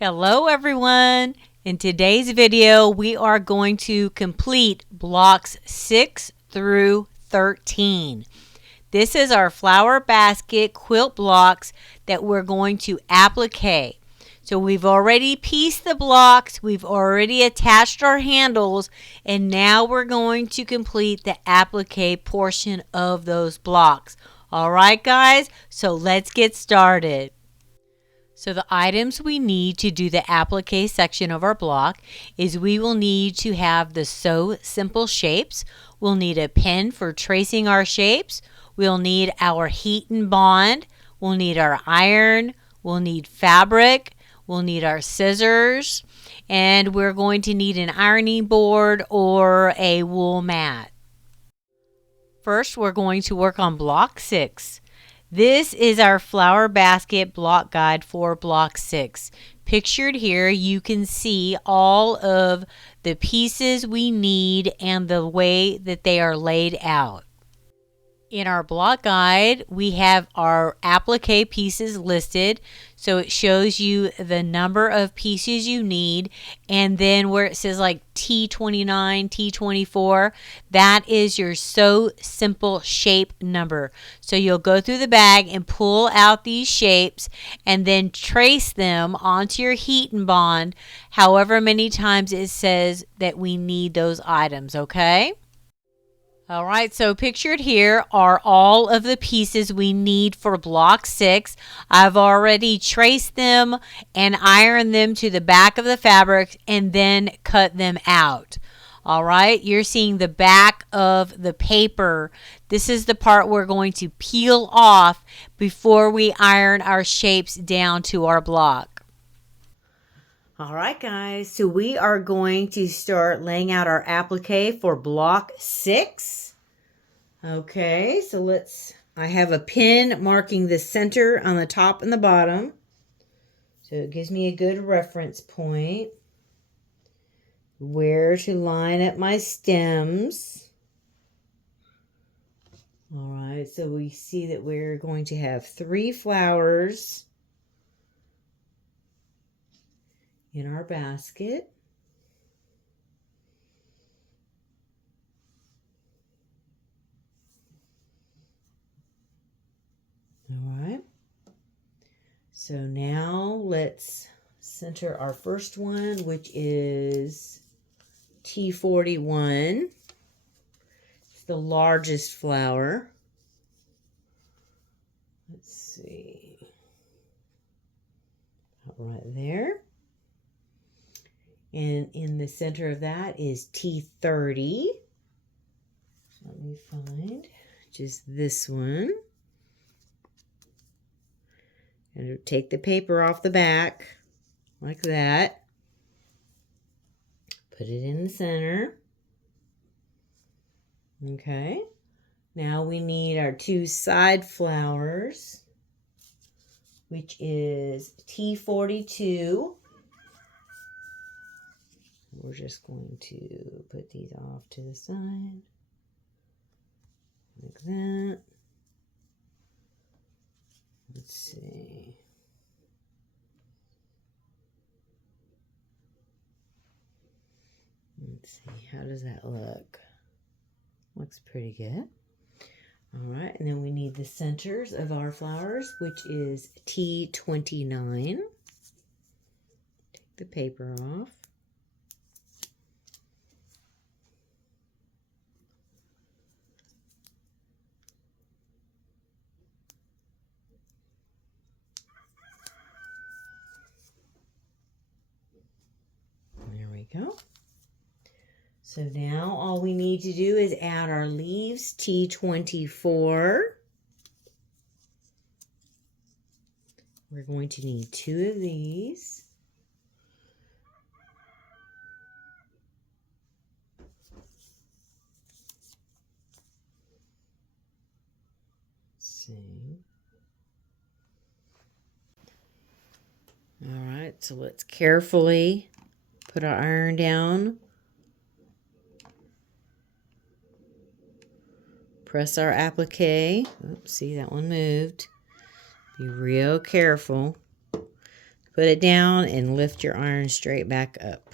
Hello everyone! In today's video we are going to complete blocks 6 through 13. This is our flower basket quilt blocks that we're going to applique. So we've already pieced the blocks, we've already attached our handles, and now we're going to complete the applique portion of those blocks. Alright guys, so let's get started. So the items we need to do the applique section of our block is we will need to have the Sew Simple shapes. We'll need a pen for tracing our shapes. We'll need our heat and bond. We'll need our iron. We'll need fabric. We'll need our scissors. And we're going to need an ironing board or a wool mat. First, we're going to work on block 6. This is our flower basket block guide for block 6. Pictured here, you can see all of the pieces we need and the way that they are laid out. In our block guide, we have our applique pieces listed. So it shows you the number of pieces you need. And then where it says like T29, T24, that is your Sew Simple shape number. So you'll go through the bag and pull out these shapes and then trace them onto your heat and bond however many times it says that we need those items, okay? All right, so pictured here are all of the pieces we need for block 6. I've already traced them and ironed them to the back of the fabric and then cut them out. All right, you're seeing the back of the paper. This is the part we're going to peel off before we iron our shapes down to our block. All right, guys, so we are going to start laying out our applique for block 6. Okay, so I have a pin marking the center on the top and the bottom. So it gives me a good reference point where to line up my stems. All right, so we see that we're going to have 3 flowers in our basket. All right. So now let's center our first one, which is T41. It's the largest flower. Let's see. Right there. And in the center of that is T30. So let me find just this one. And take the paper off the back like that. Put it in the center. Okay. Now we need our 2 side flowers, which is T42. We're just going to put these off to the side, like that. Let's see. Let's see, how does that look? Looks pretty good. All right, and then we need the centers of our flowers, which is T29. Take the paper off. There we go. So now all we need to do is add our leaves, T24. We're going to need 2 of these. Let's see. All right, so let's carefully put our iron down. Press our applique. Oops, see, that one moved. Be real careful. put it down and lift your iron straight back up.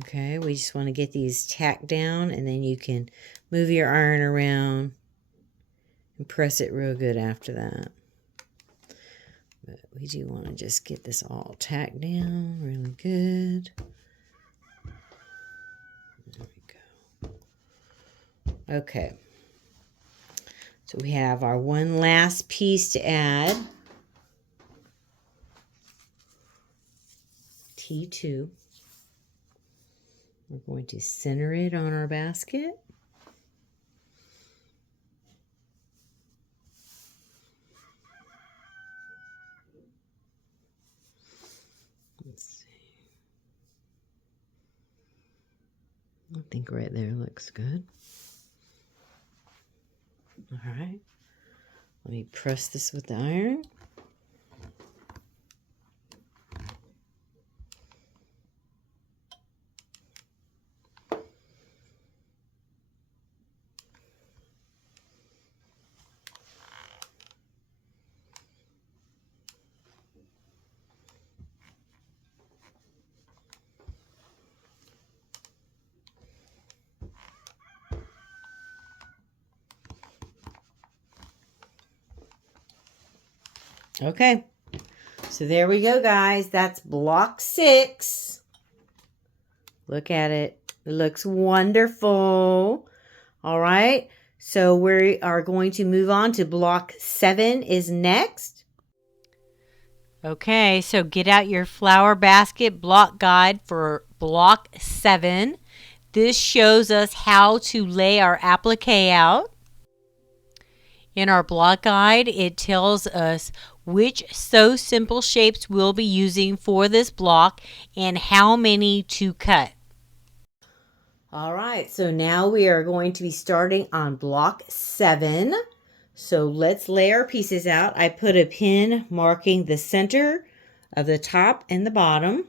Okay, we just want to get these tacked down, and then you can move your iron around and press it real good after that. But we do want to just get this all tacked down really good. There we go. Okay. So we have our one last piece to add. T2. We're going to center it on our basket. Let's see. I think right there looks good. All right. Let me press this with the iron. Okay, so there we go, guys. That's block 6. Look at it. It looks wonderful. All right, so we are going to move on to block 7 is next. Okay, so get out your flower basket block guide for block 7. This shows us how to lay our applique out. In our block guide, it tells us which Sew Simple shapes we'll be using for this block and how many to cut. All right, so now we are going to be starting on block 7. So let's lay our pieces out. I put a pin marking the center of the top and the bottom.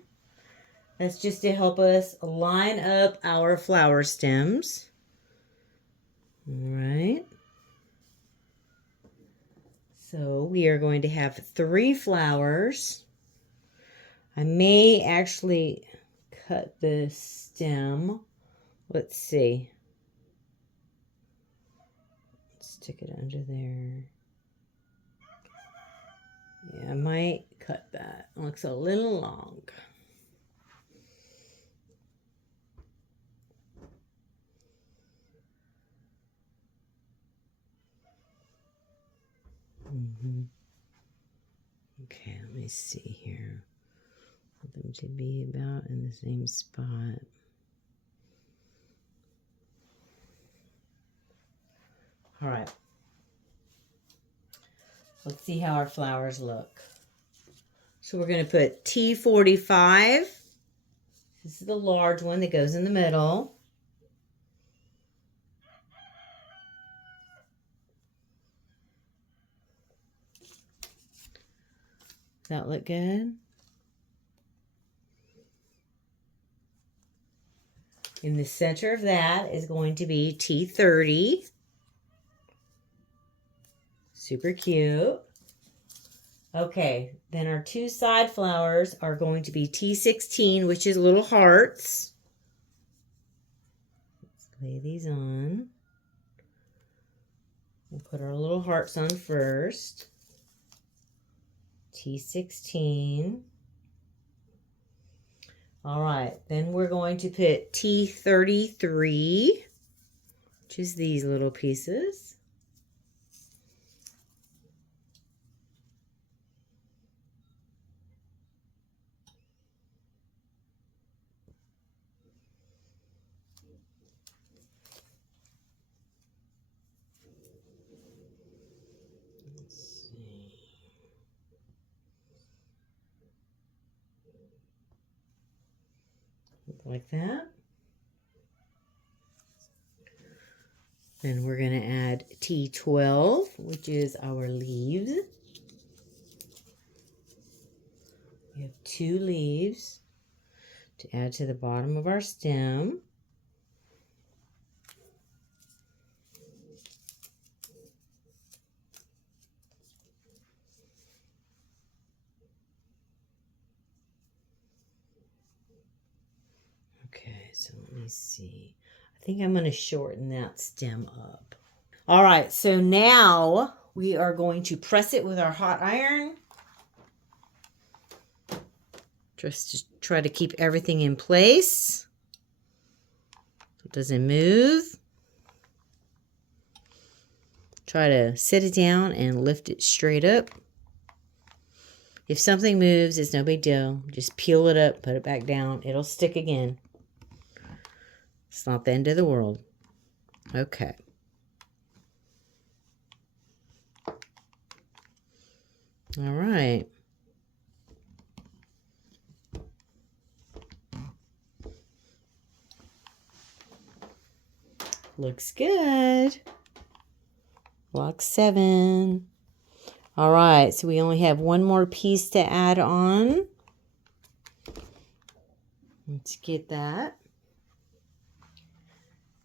That's just to help us line up our flower stems. All right. So we are going to have 3 flowers. I may actually cut the stem. Let's see. Let's stick it under there. Yeah, I might cut that. It looks a little long. Okay, let me see here. I want them to be about in the same spot. All right. Let's see how our flowers look. So we're going to put T45. This is the large one that goes in the middle. Does that look good? In the center of that is going to be T30. Super cute. Okay, then our 2 side flowers are going to be T16, which is little hearts. Let's lay these on. We'll put our little hearts on first. T16. All right, then we're going to put T33, which is these little pieces. Like that. Then we're going to add T12, which is our leaves. We have 2 leaves to add to the bottom of our stem. Okay, so let me see. I think I'm going to shorten that stem up. All right, so now we are going to press it with our hot iron. Just to try to keep everything in place. It doesn't move. Try to set it down and lift it straight up. If something moves, it's no big deal. Just peel it up, put it back down. It'll stick again. It's not the end of the world. Okay. All right. Looks good. Block 7. All right, so we only have one more piece to add on. Let's get that.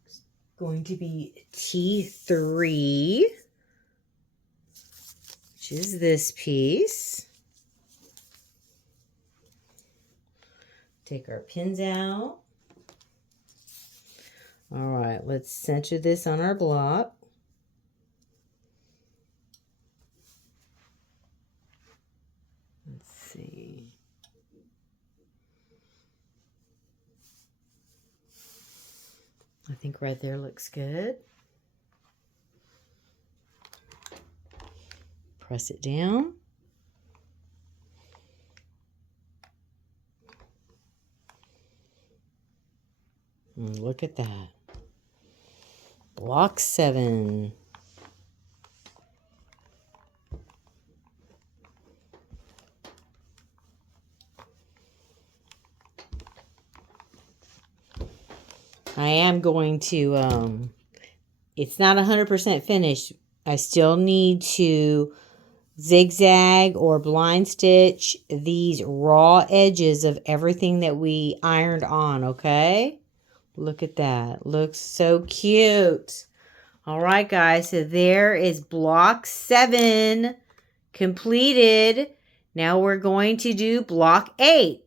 It's going to be T3, which is this piece. Take our pins out. All right, let's center this on our block. Let's see. I think right there looks good. Press it down. And look at that. Block 7. I am going to, it's not 100% finished. I still need to zigzag or blind stitch these raw edges of everything that we ironed on, okay? Look at that. Looks so cute. All right, guys. So there is block 7 completed. Now we're going to do block 8.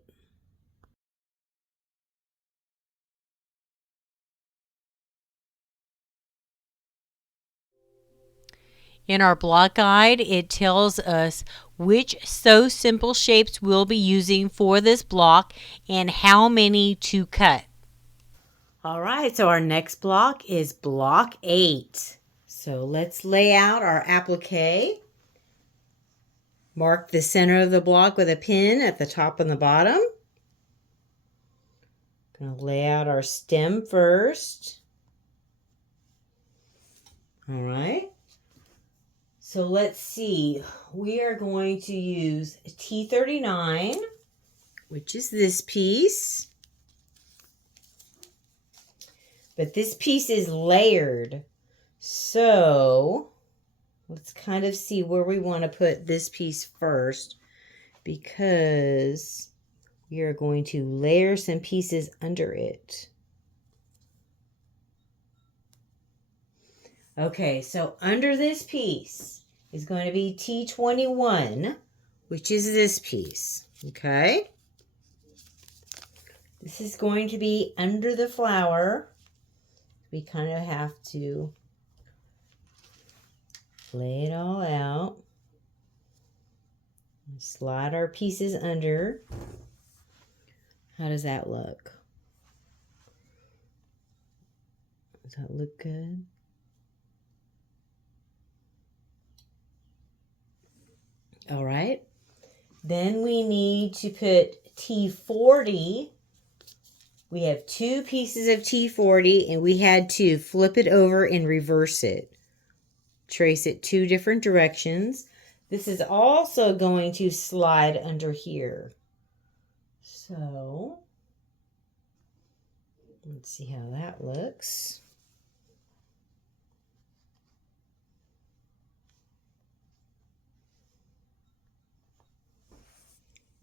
In our block guide, it tells us which Sew Simple shapes we'll be using for this block and how many to cut. All right, so our next block is block 8. So let's lay out our applique. Mark the center of the block with a pin at the top and the bottom. Gonna lay out our stem first. All right. So let's see, we are going to use T39, which is this piece. But this piece is layered. So let's kind of see where we want to put this piece first, because we are going to layer some pieces under it. Okay, so under this piece is going to be T21, which is this piece, okay? This is going to be under the flower. We kind of have to lay it all out. Slide our pieces under. How does that look? Does that look good? All right, then we need to put T40. We have 2 pieces of T40 and we had to flip it over and reverse it. Trace it 2 different directions. This is also going to slide under here. So, let's see how that looks.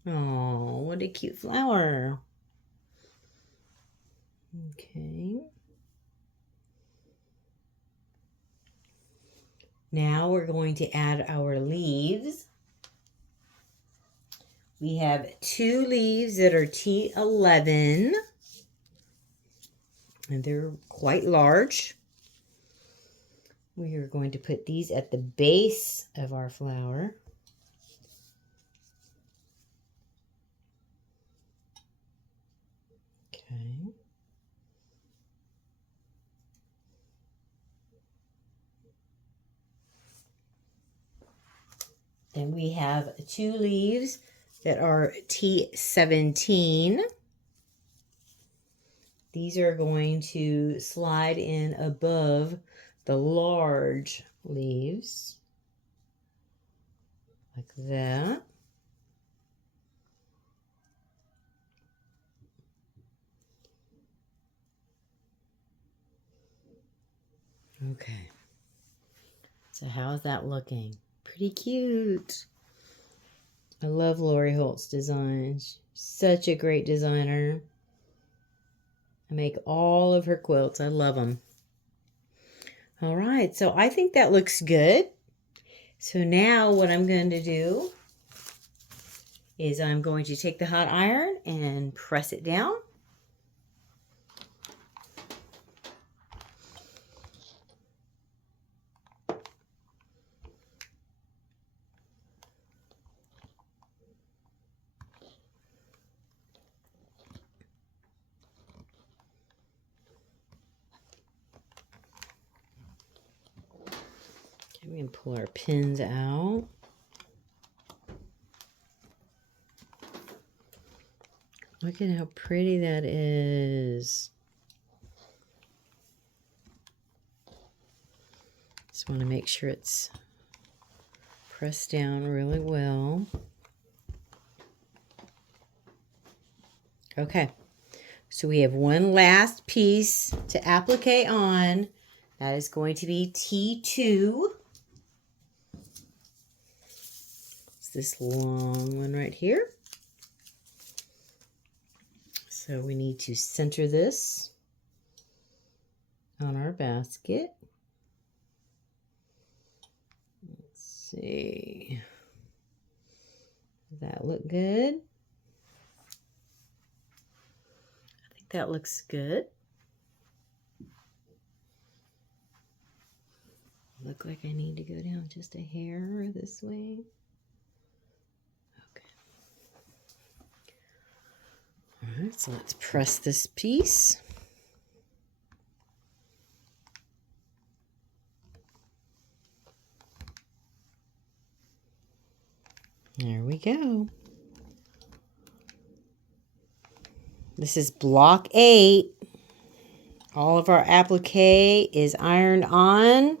Oh, what a cute flower. Okay. Now we're going to add our leaves. We have 2 leaves that are T11. and they're quite large. We are going to put these at the base of our flower. Okay. And we have 2 leaves that are T17. These are going to slide in above the large leaves, like that. Okay. So how's that looking? Pretty cute. I love Lori Holt's designs. Such a great designer. I make all of her quilts. I love them. All right, so I think that looks good. So now what I'm going to do is I'm going to take the hot iron and press it down. We can pull our pins out. Look at how pretty that is. Just want to make sure it's pressed down really well. Okay, so we have one last piece to applique on. That is going to be T2. It's this long one right here. So we need to center this on our basket. Let's see. Does that look good? I think that looks good. Look like I need to go down just a hair this way. Okay. All right, so let's press this piece. There we go. This is block 8. All of our applique is ironed on.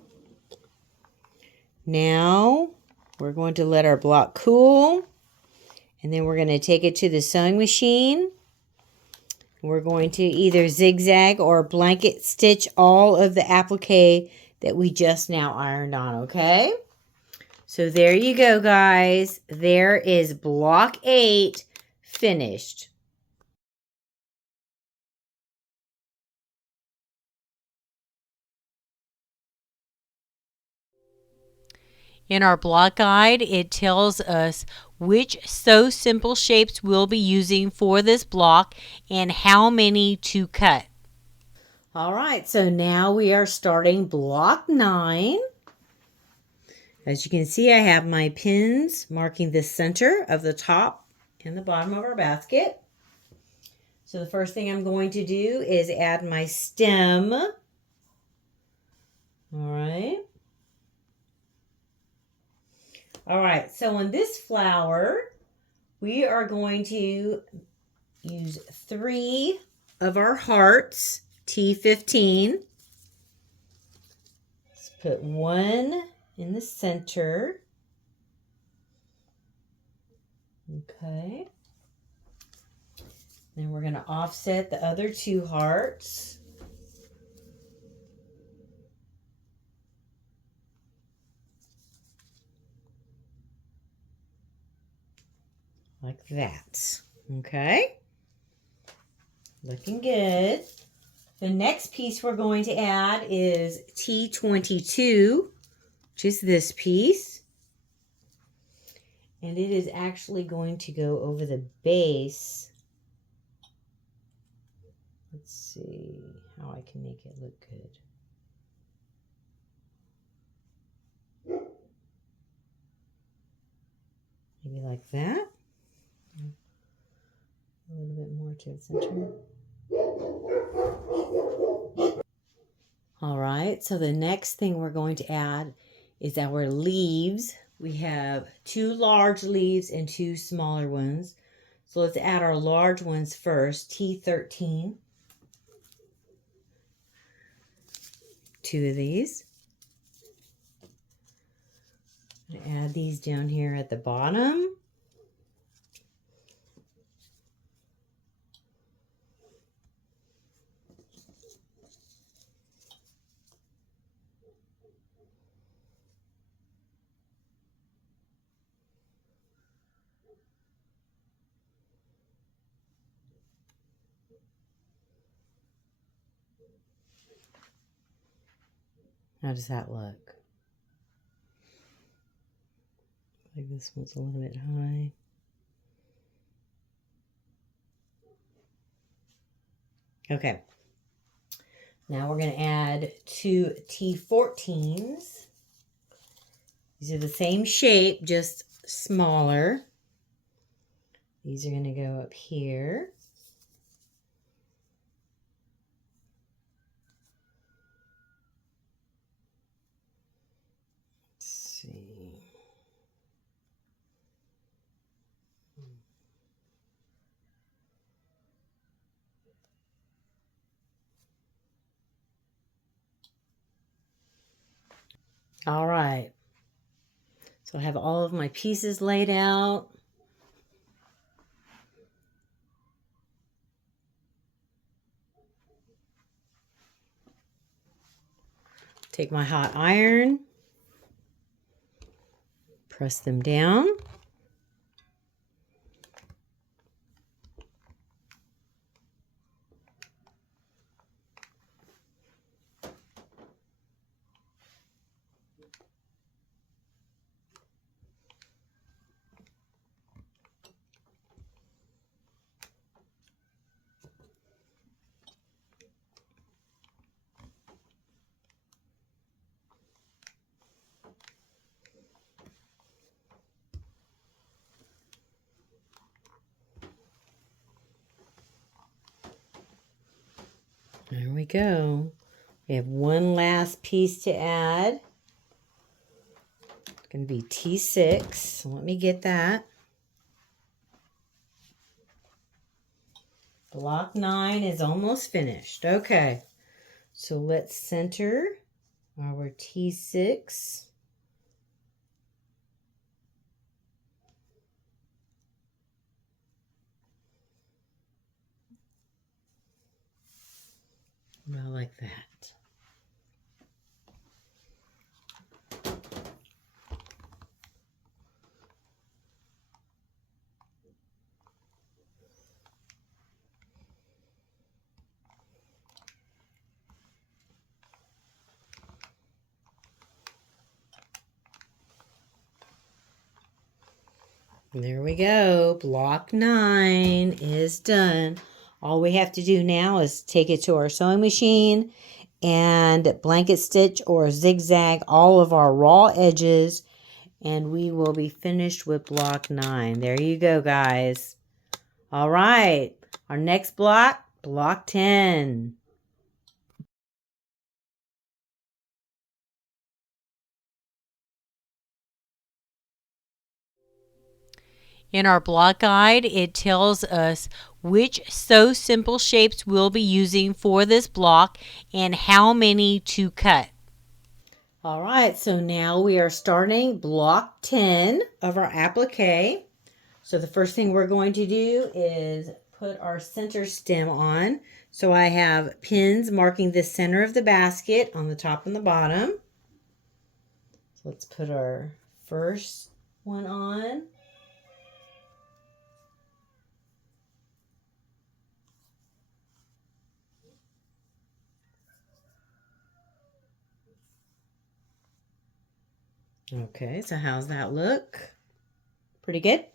Now we're going to let our block cool, and then we're going to take it to the sewing machine. We're going to either zigzag or blanket stitch all of the applique that we just now ironed on, okay? So there you go, guys. There is block 8 finished. In our block guide, it tells us which Sew Simple shapes we'll be using for this block and how many to cut. All right, so now we are starting block 9. As you can see, I have my pins marking the center of the top and the bottom of our basket. So the first thing I'm going to do is add my stem. All right. All right, so on this flower, we are going to use 3 of our hearts, T15. Let's put 1 in the center. Okay. Then we're going to offset the other 2 hearts. Like that. Okay. Looking good. The next piece we're going to add is T22, which is this piece. And it is actually going to go over the base. Let's see. how I can make it look good. Maybe like that. A little bit more to the center. All right, so the next thing we're going to add is our leaves. We have 2 large leaves and 2 smaller ones. So let's add our large ones first, T13. 2 of these. I'm going to add these down here at the bottom. How does that look? I think this one's a little bit high. Okay. Now we're going to add 2 T14s. These are the same shape, just smaller. These are going to go up here. Let's see. All right. So I have all of my pieces laid out. Take my hot iron, press them down. There we go. We have one last piece to add. It's going to be T6. So let me get that. Block 9 is almost finished. Okay. So let's center our T6. About like that. There we go. Block 9 is done. All we have to do now is take it to our sewing machine and blanket stitch or zigzag all of our raw edges, and we will be finished with block 9. There you go, guys. All right. Our next block, block 10. In our block guide, it tells us which Sew Simple shapes we'll be using for this block and how many to cut. All right, so now we are starting block 10 of our applique. So the first thing we're going to do is put our center stem on. So I have pins marking the center of the basket on the top and the bottom. So let's put our first one on. Okay, so how's that look? Pretty good.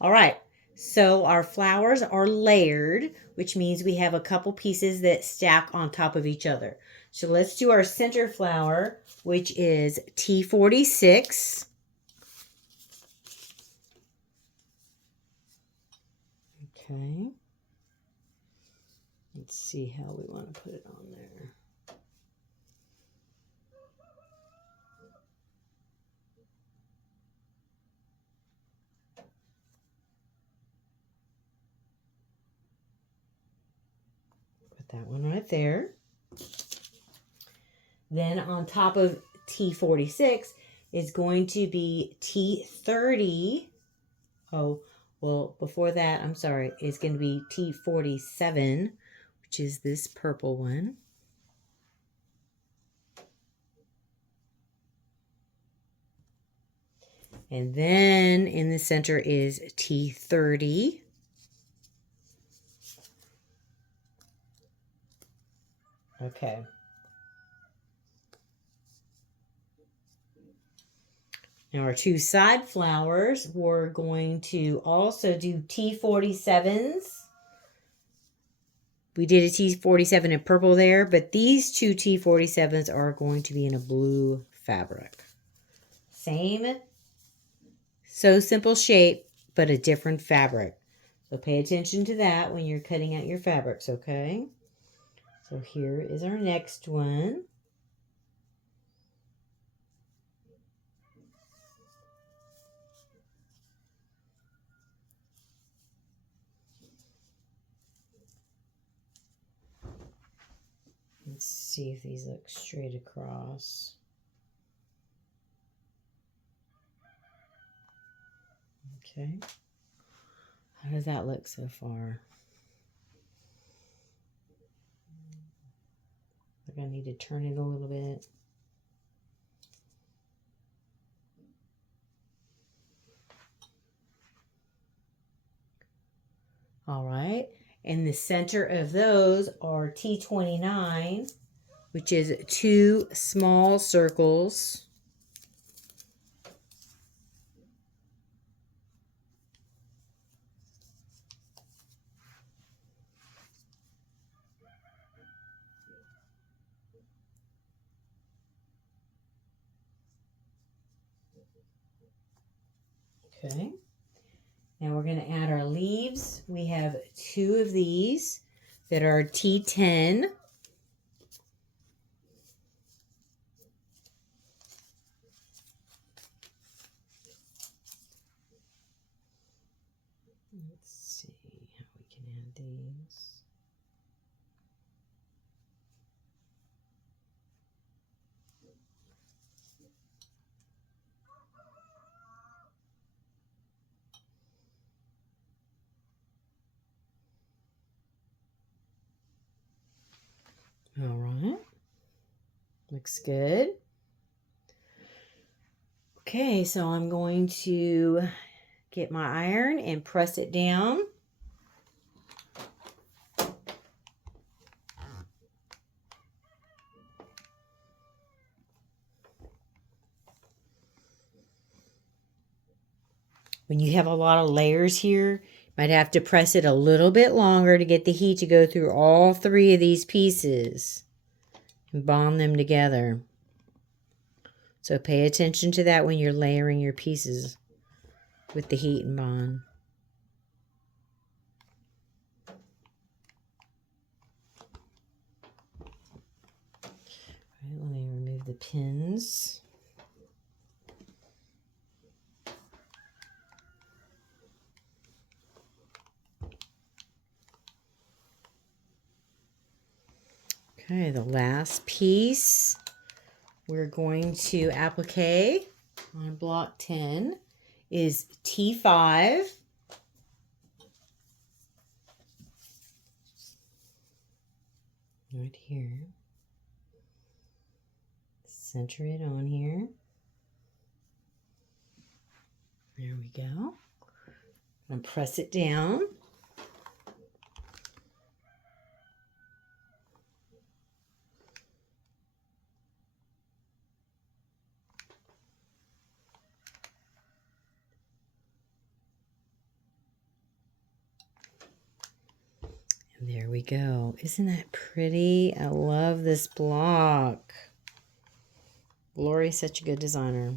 All right, So our flowers are layered, which means we have a couple pieces that stack on top of each other. So let's do our center flower, which is T46. Okay. Let's see how we want to put it on there. Put that one right there. Then on top of T46 is going to be T30. Oh, well, before that, I'm sorry, it's going to be T47, which is this purple one. And then in the center is T30. Okay. Now our two side flowers, we're going to also do T47s. We did a T47 in purple there, but these two T47s are going to be in a blue fabric. Same So Simple shape, but a different fabric. So pay attention to that when you're cutting out your fabrics, okay? So here is our next one. Let's see if these look straight across. Okay. How does that look so far? I think I need to turn it a little bit. All right. In the center of those are T29, which is 2 small circles. Okay. Now we're going to add our leaves. We have 2 of these that are T10. Let's see how we can add these. All right. Looks good. Okay, so I'm going to get my iron and press it down. When you have a lot of layers here, you might have to press it a little bit longer to get the heat to go through all 3 of these pieces and bond them together. So pay attention to that when you're layering your pieces with the heat and bond. All right, let me remove the pins. Okay, the last piece we're going to applique on block 10 is T5. Right here. Center it on here. There we go. And press it down. There we go. Isn't that pretty? I love this block. Lori's such a good designer.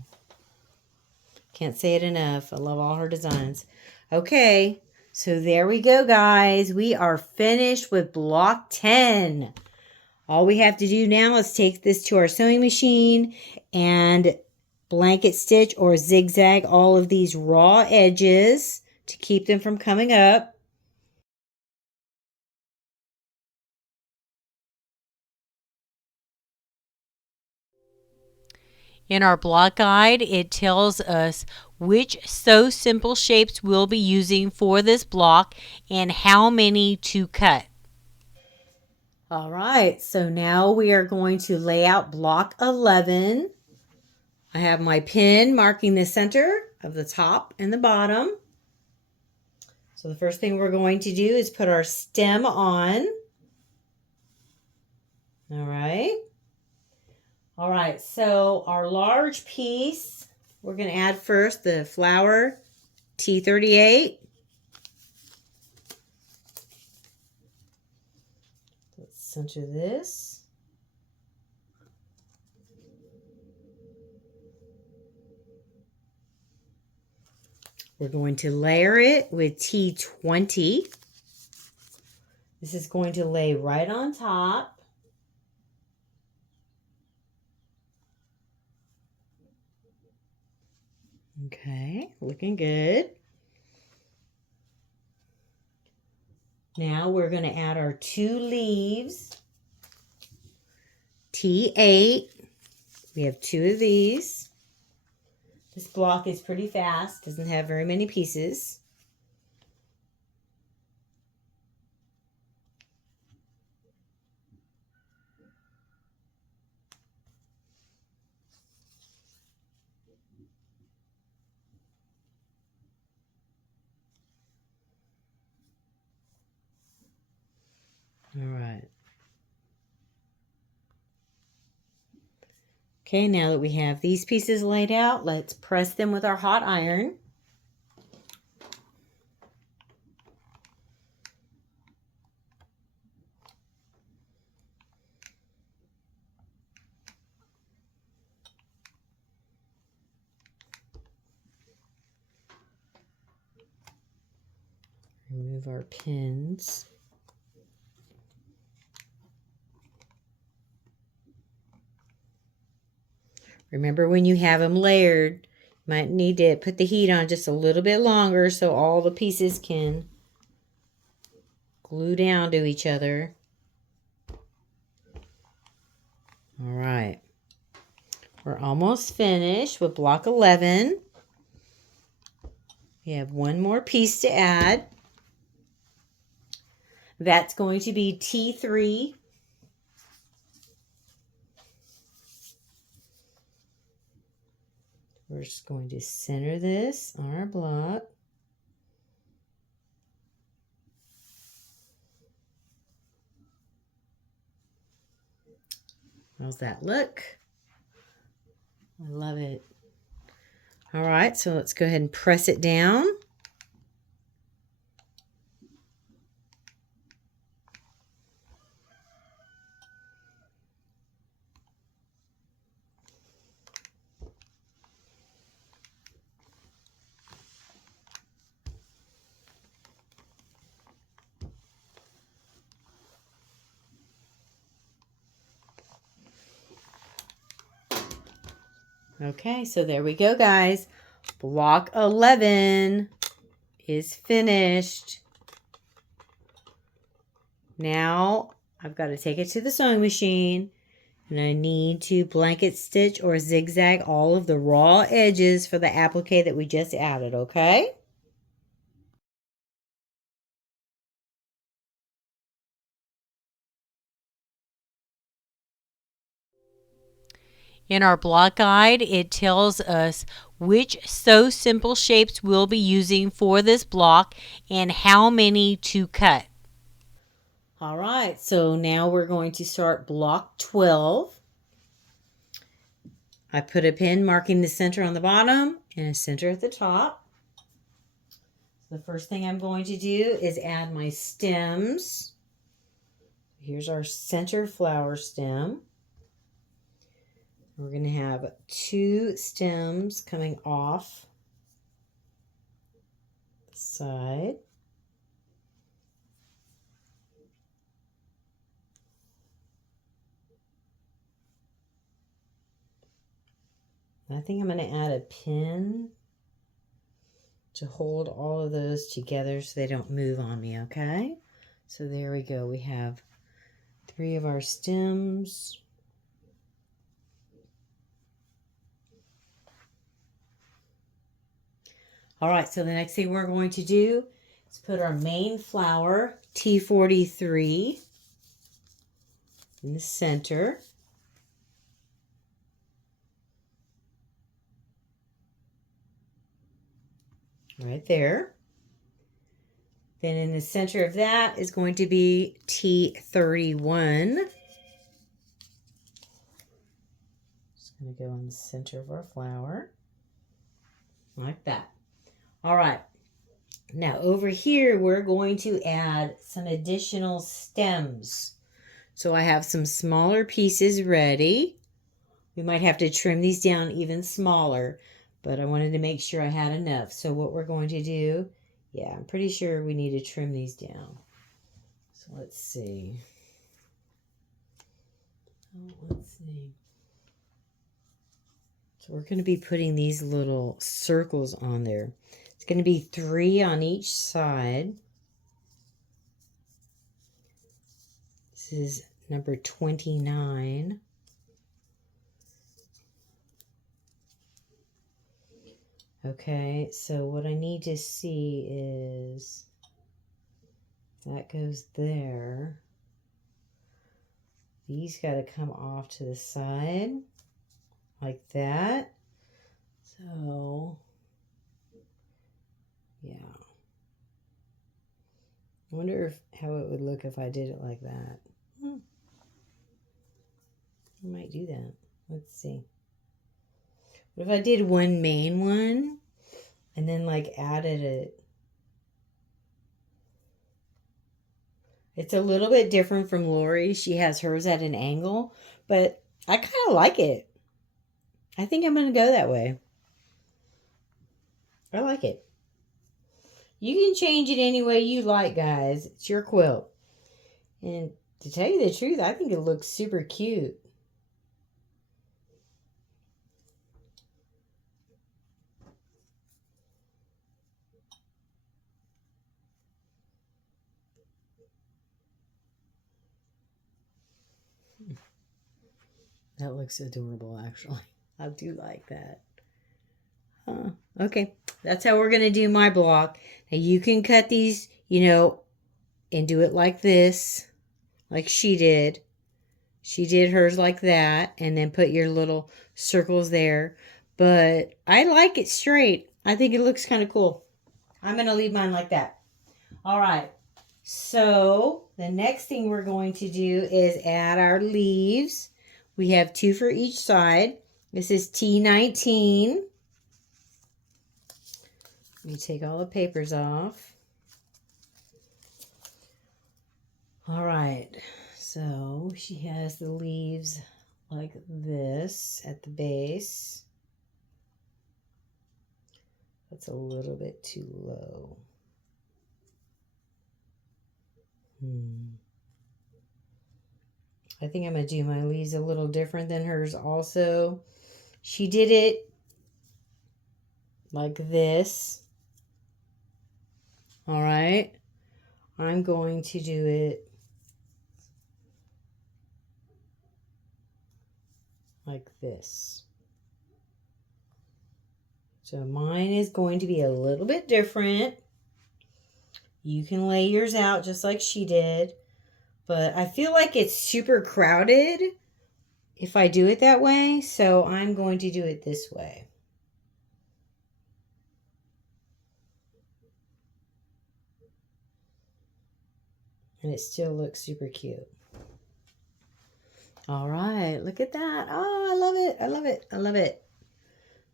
Can't say it enough. I love all her designs. Okay, so there we go, guys. We are finished with block 10. All we have to do now is take this to our sewing machine and blanket stitch or zigzag all of these raw edges to keep them from coming up. In our block guide, it tells us which Sew Simple shapes we'll be using for this block and how many to cut. All right, so now we are going to lay out block 11. I have my pin marking the center of the top and the bottom. So the first thing we're going to do is put our stem on. All right. All right, so our large piece, we're going to add first the flower T38. Let's center this. We're going to layer it with T20. This is going to lay right on top. Okay, looking good. Now we're going to add our 2 leaves. T8. We have 2 of these. This block is pretty fast, doesn't have very many pieces. All right. Okay, now that we have these pieces laid out, let's press them with our hot iron. Remove our pins. Remember, when you have them layered, you might need to put the heat on just a little bit longer so all the pieces can glue down to each other. All right. We're almost finished with block 11. We have one more piece to add. That's going to be T3. We're just going to center this on our block. How's that look? I love it. All right, so let's go ahead and press it down. Okay, so there we go, guys. Block 11 is finished. Now I've got to take it to the sewing machine, and I need to blanket stitch or zigzag all of the raw edges for the applique that we just added, okay? In our block guide, it tells us which Sew Simple shapes we'll be using for this block and how many to cut. All right, so now we're going to start block 12. I put a pin marking the center on the bottom and a center at the top. The first thing I'm going to do is add my stems. here's our center flower stem. We're going to have 2 stems coming off the side. I think I'm going to add a pin to hold all of those together so they don't move on me, okay? So there we go. We have 3 of our stems. All right, so the next thing we're going to do is put our main flower, T43, in the center. Right there. Then in the center of that is going to be T31. Just going to go in the center of our flower. Like that. All right. Now over here, we're going to add some additional stems. So I have some smaller pieces ready. We might have to trim these down even smaller, but I wanted to make sure I had enough. So what we're going to do, yeah, I'm pretty sure we need to trim these down. So let's see. Let's see. So we're going to be putting these little circles on there. It's going to be 3 on each side. This is number 29. Okay, so what I need to see is that goes there. These got to come off to the side like that. So, yeah. I wonder how it would look if I did it like that. I might do that. Let's see. What if I did one main one and then like added it? It's a little bit different from Lori. She has hers at an angle, but I kind of like it. I think I'm going to go that way. I like it. You can change it any way you like, guys. It's your quilt. And to tell you the truth, I think it looks super cute. That looks adorable, actually. I do like that. Okay, that's how we're going to do my block. Now you can cut these, and do it like this, like she did. She did hers like that, and then put your little circles there. But I like it straight. I think it looks kind of cool. I'm going to leave mine like that. All right. So the next thing we're going to do is add our leaves. We have 2 for each side. This is T19. Let me take all the papers off. All right. So she has the leaves like this at the base. That's a little bit too low. I think I'm going to do my leaves a little different than hers also. She did it like this. All right. I'm going to do it like this. So mine is going to be a little bit different. You can lay yours out just like she did. But I feel like it's super crowded if I do it that way. So I'm going to do it this way. And it still looks super cute. All right, look at that. Oh, I love it. I love it. I love it.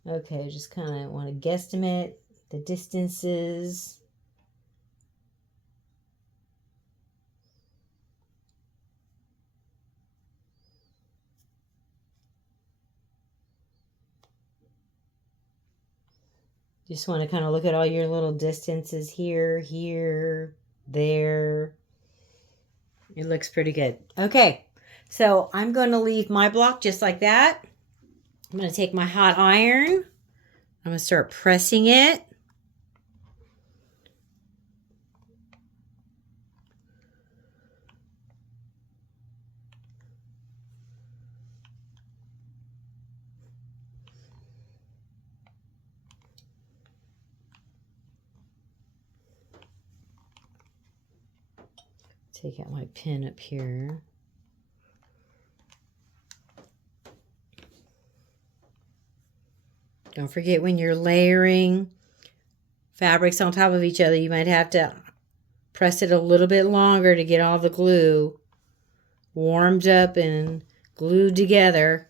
Okay, just kind of want to guesstimate the distances. . Just want to kind of look at all your little distances here, here, there. It looks pretty good. Okay, so I'm going to leave my block just like that. I'm going to take my hot iron. I'm going to start pressing it. Take out my pin up here. Don't forget, when you're layering fabrics on top of each other, you might have to press it a little bit longer to get all the glue warmed up and glued together.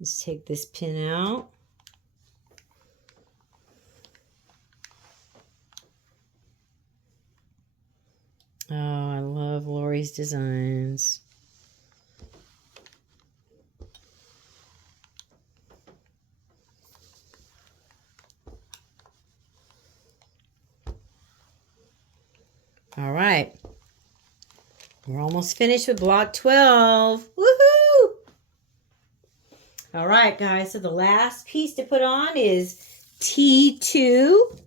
Let's take this pin out. Oh, I love Lori's designs. All right. We're almost finished with block 12. Woohoo! All right, guys. So the last piece to put on is T2.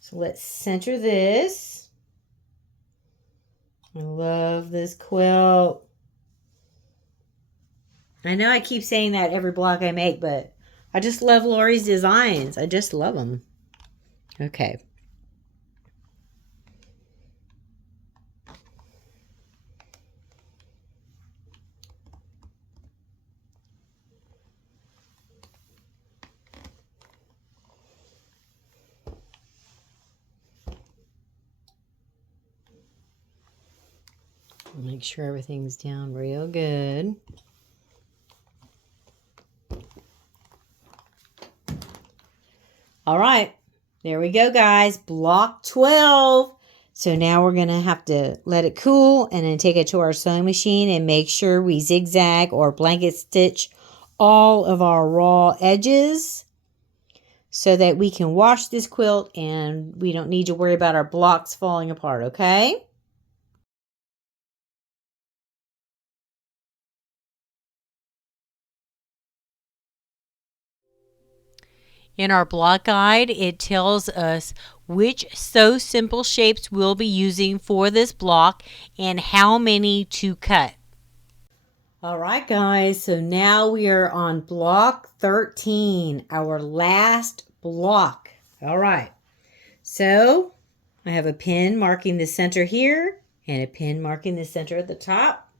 So let's center this. I love this quilt. I know I keep saying that every block I make, but I just love Lori's designs. I just love them. Okay. Make sure everything's down real good. All right, there we go, guys. Block 12. So now we're going to have to let it cool and then take it to our sewing machine and make sure we zigzag or blanket stitch all of our raw edges so that we can wash this quilt and we don't need to worry about our blocks falling apart, okay? In our block guide, it tells us which Sew Simple shapes we'll be using for this block and how many to cut. All right, guys, so now we are on block 13, our last block. All right, so I have a pin marking the center here and a pin marking the center at the top.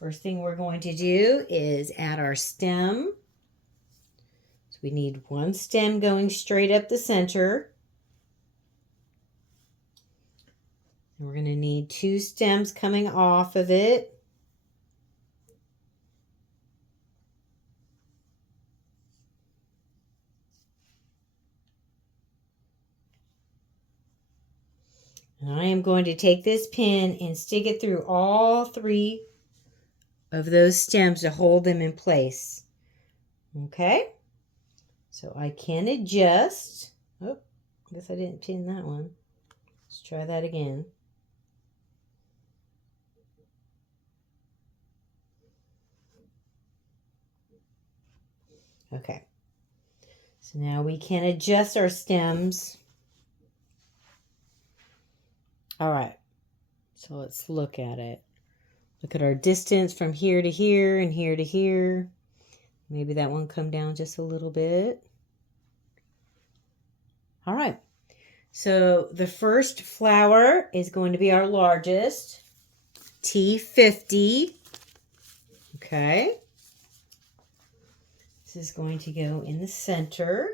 First thing we're going to do is add our stem. We need one stem going straight up the center. And we're going to need two stems coming off of it. And I am going to take this pin and stick it through all three of those stems to hold them in place. Okay? So I can adjust. Oh, I guess I didn't pin that one. Let's try that again. Okay. So now we can adjust our stems. All right. So let's look at it. Look at our distance from here to here and here to here. Maybe that one come down just a little bit. All right. So the first flower is going to be our largest, T50. Okay. This is going to go in the center.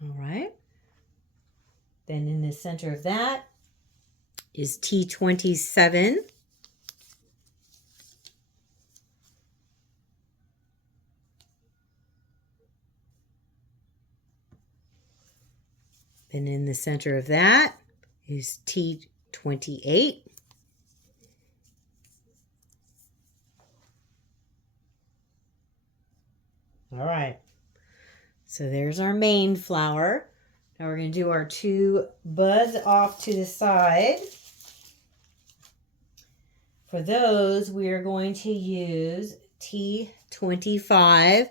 All right. Then in the center of that is T27. Then in the center of that is T28. All right, so there's our main flower. Now we're going to do our 2 buds off to the side. For those, we are going to use T25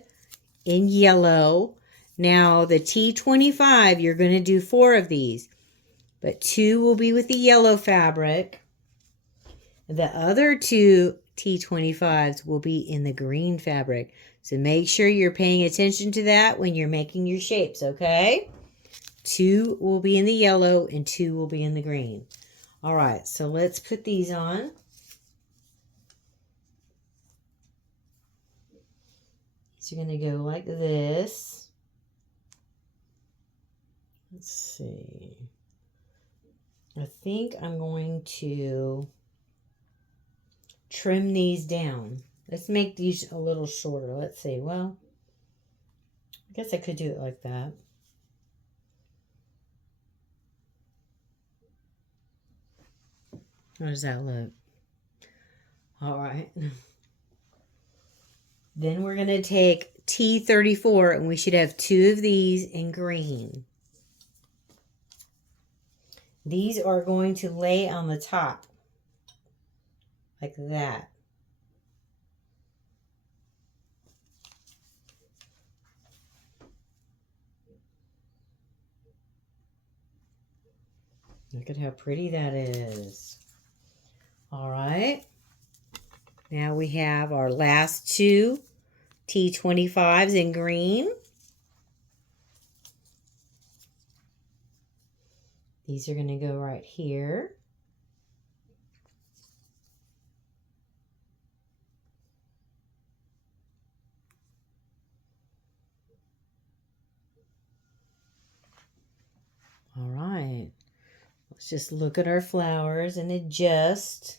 in yellow. Now the T25, you're going to do 4 of these, but 2 will be with the yellow fabric. The other 2 T25s will be in the green fabric. So make sure you're paying attention to that when you're making your shapes, okay? 2 will be in the yellow and 2 will be in the green. All right, so let's put these on. These are going to go like this. Let's see. I think I'm going to trim these down. Let's make these a little shorter. Let's see. Well, I guess I could do it like that. How does that look? All right. Then we're going to take T34 and we should have 2 of these in green. These are going to lay on the top like that. Look at how pretty that is. All right. Now we have our last 2 T25s in green. These are going to go right here. All right. Let's just look at our flowers and adjust.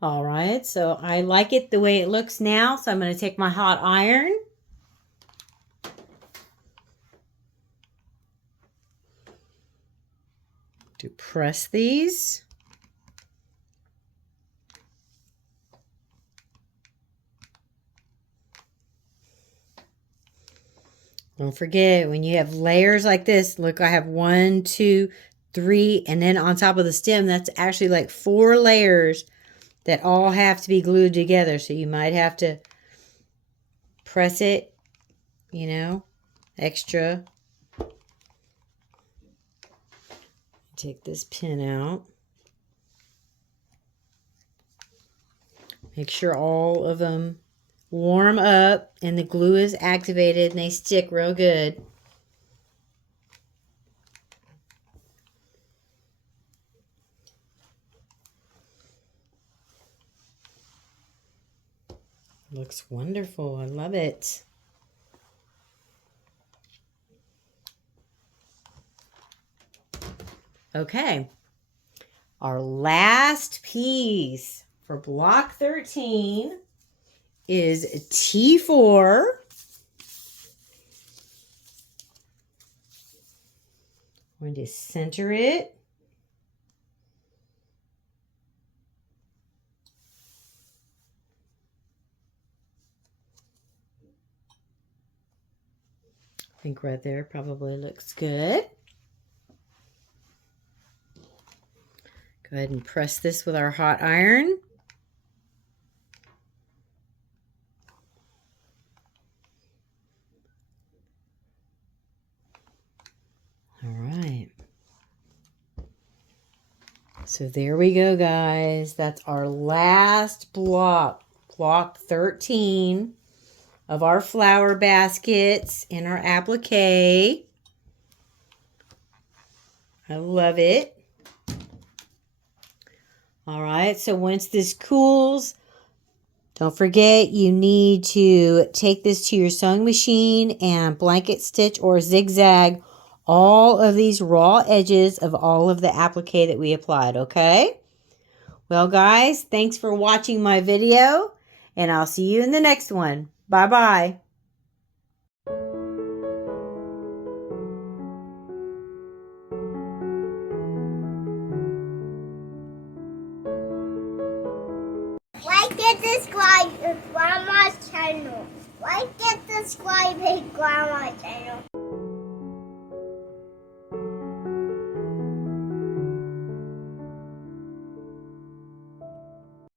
All right, so I like it the way it looks now, so I'm going to take my hot iron. To press these. Don't forget, when you have layers like this, look, I have 1, 2, 3, and then on top of the stem, that's actually like 4 layers that all have to be glued together. So you might have to press it, you know, extra. Take this pin out. Make sure all of them warm up and the glue is activated and they stick real good. Looks wonderful. I love it. Okay. Our last piece for block 13 is T4. I'm going to center it. I think right there probably looks good. Go ahead and press this with our hot iron. All right. So there we go, guys. That's our last block, block 13 of our flower baskets in our applique. I love it. All right, so once this cools, don't forget you need to take this to your sewing machine and blanket stitch or zigzag all of these raw edges of all of the applique that we applied, okay? Well, guys, thanks for watching my video, and I'll see you in the next one. Bye-bye. Like and subscribe to Grandma's channel. Like and subscribe to Grandma's channel.